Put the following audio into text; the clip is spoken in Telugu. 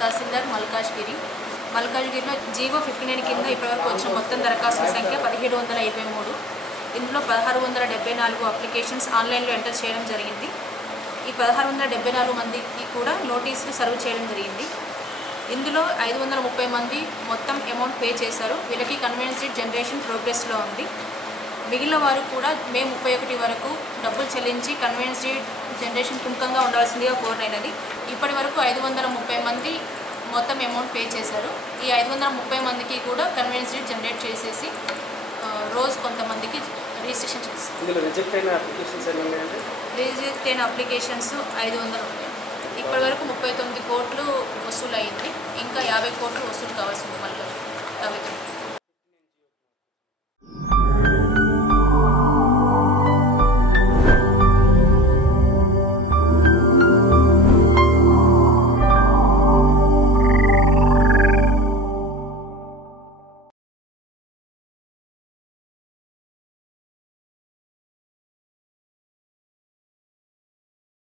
తహసీల్దార్ మల్కాజ్గిరిలో జీవో 59 కింద ఇప్పటివరకు వచ్చిన మొత్తం దరఖాస్తుల సంఖ్య 1723. ఇందులో 1674 అప్లికేషన్స్ ఆన్లైన్లో ఎంటర్ చేయడం జరిగింది. ఈ 1674 మందికి కూడా నోటీసులు సర్వ్ చేయడం జరిగింది. ఇందులో 530 మంది మొత్తం అమౌంట్ పే చేశారు. వీళ్ళకి కన్వీనియన్స్ డీడ్ జనరేషన్ ప్రోగ్రెస్లో ఉంది. మిగిలిన వారు కూడా మే 31 వరకు డబ్బులు చెల్లించి కన్వీనియన్స్ డీడ్ జనరేషన్ కుంకంగా ఉండాల్సిందిగా కోరినది. ఇప్పటి వరకు 530 మంది మొత్తం అమౌంట్ పే చేశారు. ఈ 530 మందికి కూడా కన్వీనియన్స్ డీడ్ జనరేట్ చేసేసి రోజు కొంతమందికి రిజిస్ట్రేషన్ చేస్తారు. రిజెక్ట్ అయిన అప్లికేషన్స్ 500 ఉన్నాయి. ఇప్పటి వరకు 39 కోట్లు వసూలు అయింది. ఇంకా 50 కోట్లు వసూలు కావాల్సింది మళ్ళీ 59.